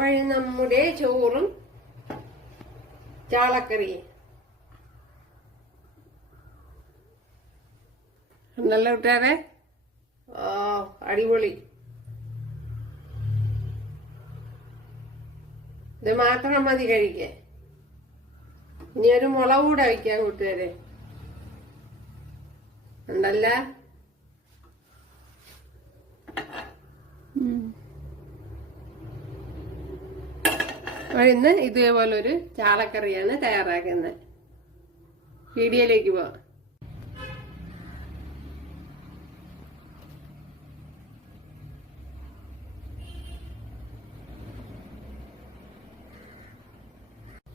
അപ്പോഴും നമ്മുടെ ചോറും ചാളക്കറിയും. നല്ല കൂട്ടുകാരെ? ഓ അടിപൊളി. ഇത് മാത്രം മതി കഴിക്കാൻ. ഇനി ഒരു മുളക് കൂടെ വയ്ക്കാം കൂട്ടുകാരെ. ഉണ്ടല്ല? അപ്പോൾ ഇന്ന് ഇതേപോലെ ഒരു ചാളക്കറിയാണ് തയ്യാറാക്കുന്നത്. വീഡിയോയിലേക്ക് പോവാം.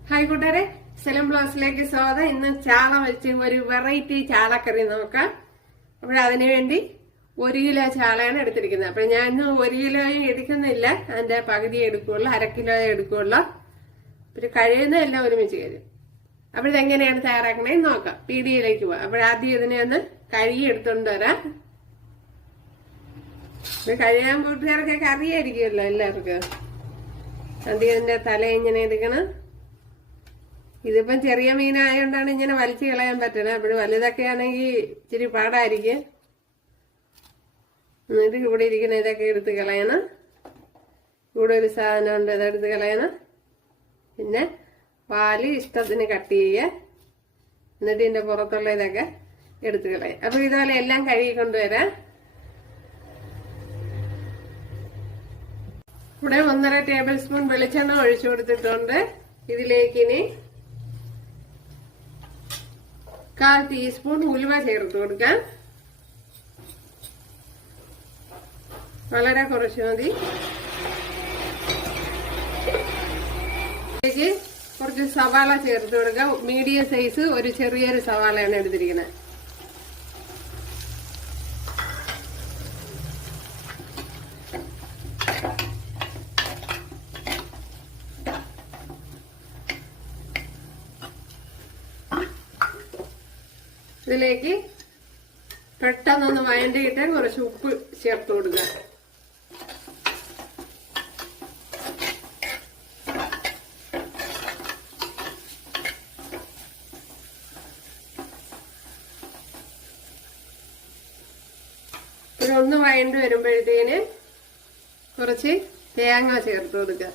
ഹായ് കൂട്ടുകാരെ സെലം ബ്ലൗസിലേക്ക് സ്വാഗതം. ഇന്ന് ചാള വെച്ച് ഒരു വെറൈറ്റി ചാളക്കറി നോക്കാം. അപ്പോൾ അതിനു വേണ്ടി ഒരു കിലോ ചാളയാണ് എടുത്തിരിക്കുന്നത്. അപ്പൊ ഞാൻ ഇന്ന് ഒരു കിലോയും എടുക്കുന്നില്ല. അതിന്റെ പകുതി എടുക്കുകയുള്ളൂ അര കിലോ എടുക്കുകയുള്ളൂ പിന്നെ കഴിയുന്ന എല്ലാം ഒരുമിച്ച് കയറും അപ്പോൾ ഇതെങ്ങനെയാണ് തയ്യാറാക്കണേന്ന് നോക്കാം. പീടികയിലേക്ക് പോവാം. അപ്പോഴാദ്യം ഇതിനെ ഒന്ന് കഴുകി എടുത്തുകൊണ്ട് വരാം. കഴിയാൻ കൂട്ടുകാർക്കൊക്കെ അറിയായിരിക്കുമല്ലോ എല്ലാവർക്കും. അതിന്റെ തല ഇങ്ങനെ എടുക്കണം. ഇതിപ്പം ചെറിയ മീനായതുകൊണ്ടാണ് ഇങ്ങനെ വലിച്ചു കളയാൻ പറ്റണത് അപ്പോഴും വലുതൊക്കെ ആണെങ്കിൽ ഇച്ചിരി പാടായിരിക്കും. എന്നിട്ട് ഇവിടെ ഇരിക്കുന്ന ഇതൊക്കെ എടുത്ത് കളയണം. ഇവിടെ ഒരു സാധനം ഉണ്ട് ഇതെടുത്ത് കളയണം. പിന്നെ പാൽ ഇഷ്ടത്തിന് കട്ട് ചെയ്യുക എന്നിട്ട് ഇതിന്റെ പുറത്തുള്ള ഇതൊക്കെ എടുത്ത് കളയാം. അപ്പൊ ഇതുപോലെ എല്ലാം കഴുകി കൊണ്ടുവരാം. ഇവിടെ ഒന്നര ടേബിൾ സ്പൂൺ വെളിച്ചെണ്ണ ഒഴിച്ചു കൊടുത്തിട്ടുണ്ട്. ഇതിലേക്ക് ഇനി കാൽ ടീസ്പൂൺ ഉലുവ ചേർത്ത് കൊടുക്കാം. വളരെ കുറച്ച് മതി. ഇതിലേക്ക് കുറച്ച് സവാള ചേർത്ത് കൊടുക്കാം മീഡിയം സൈസ് ഒരു ചെറിയൊരു സവാളയാണ് എടുത്തിരിക്കുന്നത്. ഇതിലേക്ക് പെട്ടെന്നൊന്ന് വഴണ്ടിയിട്ട് കുറച്ച് ഉപ്പ് ചേർത്ത് കൊടുക്കുക. ഇതൊന്ന് വഴണ്ട് വരുമ്പോഴത്തേന് കുറച്ച് തേങ്ങ ചേർത്ത് കൊടുക്കുക.